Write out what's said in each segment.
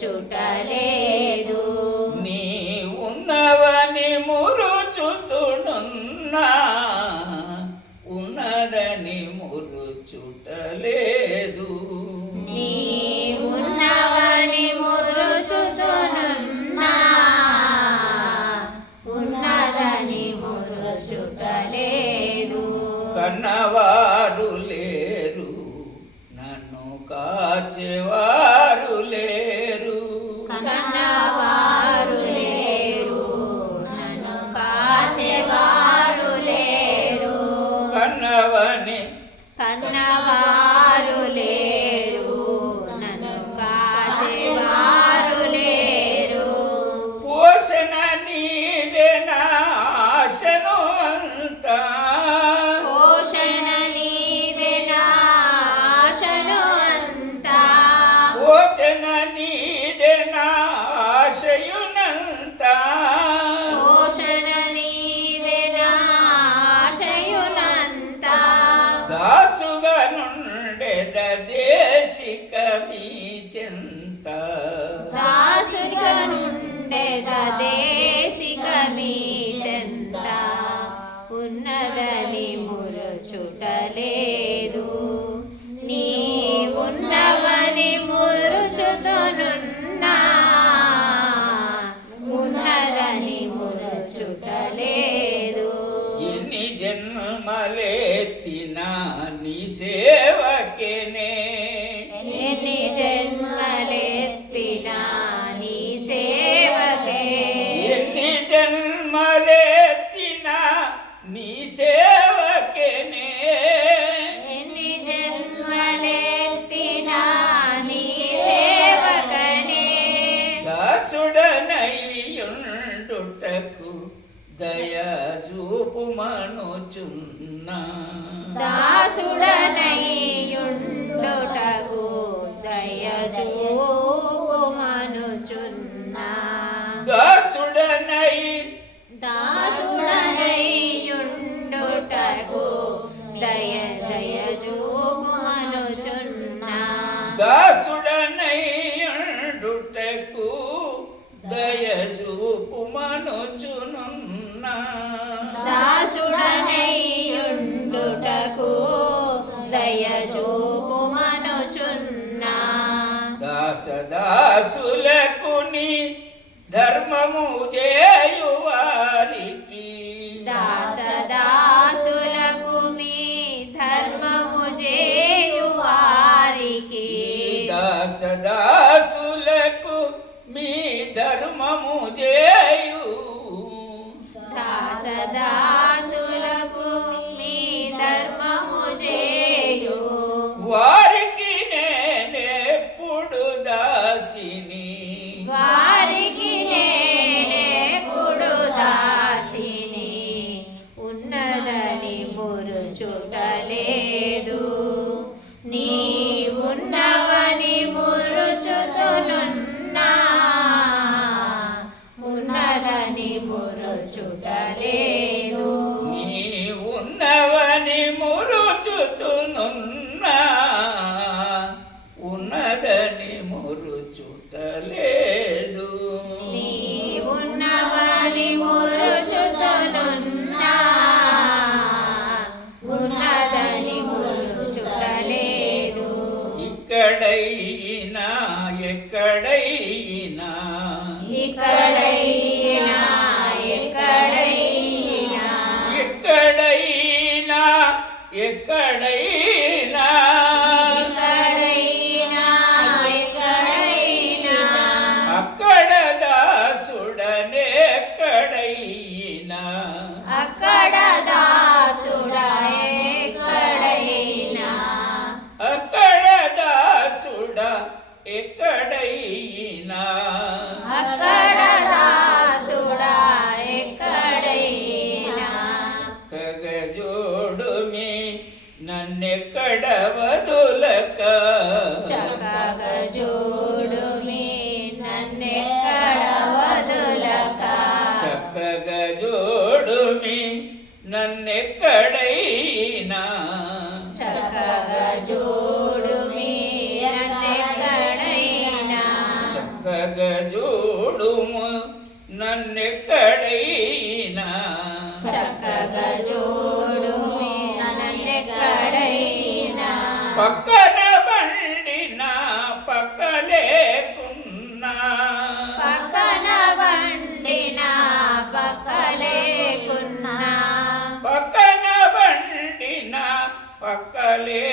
మురుచుటలేదు నుండెద దేశిక మీ చెంత ఉన్నదని మురుచుటలేదు నీ ఉన్నవని మురుచుతనున్నా ఉన్నదని మురుచుటలేదు ఎన్ని జన్మలేతినా నీ నీ సేవకెనే ఎన్ని జన్మలెత్తినా నీ సేవకనే దాసుడనయ్యుండుటకు దయ చూపుమనుచున్నా దాసుడనయ్యుండుటకు దయచూపుమనుచున్నా దాసుడనై దాసుడనయ్యుండుటకు దయ దయచూపుమనుచున్నా దాసుడనయ్యుండుటకు దయ చూపుమనుచునున్నా దాసుడనయ్యుండుటకు దయచూపుమనుచున్నా దాసదాసులకు నీ ధర్మము చేయువారికి ఉన్నదని మురుచుటలేదు. నీ ఉన్నవని మురుచుతునున్నా. ఉన్నదని మురుచుటలేదు. ఇక్కడైనా ఎక్కడైనా. ఇక్కడైనా కవనులక చక్కగ చూడు మీ నన్నెక్కడ వదులక చక్కగ చూడు మీ నన్నెక్కడైనా. చక్కగ చూడు మీ నన్నెక్కడైనా. చక్కగ చూడుము నన్నెక్కడైనా. పక్కలేకున్నా పక్కన బండిన పక్కలే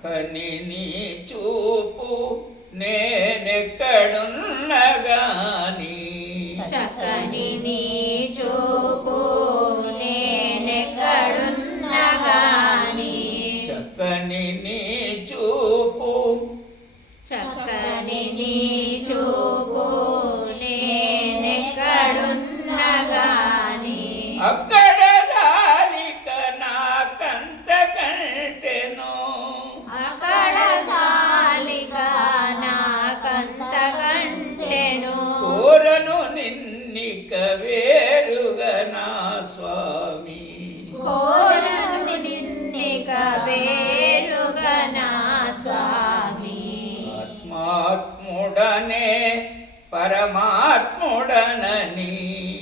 చక్కని నీ చూపు నేనెక్కడున్నగాని చక్కని నీ చూపు నేనెక్కడున్నగాని చక్కని నీ చూపు చక్కని నీ చూపు பரமாத்முடன நீ.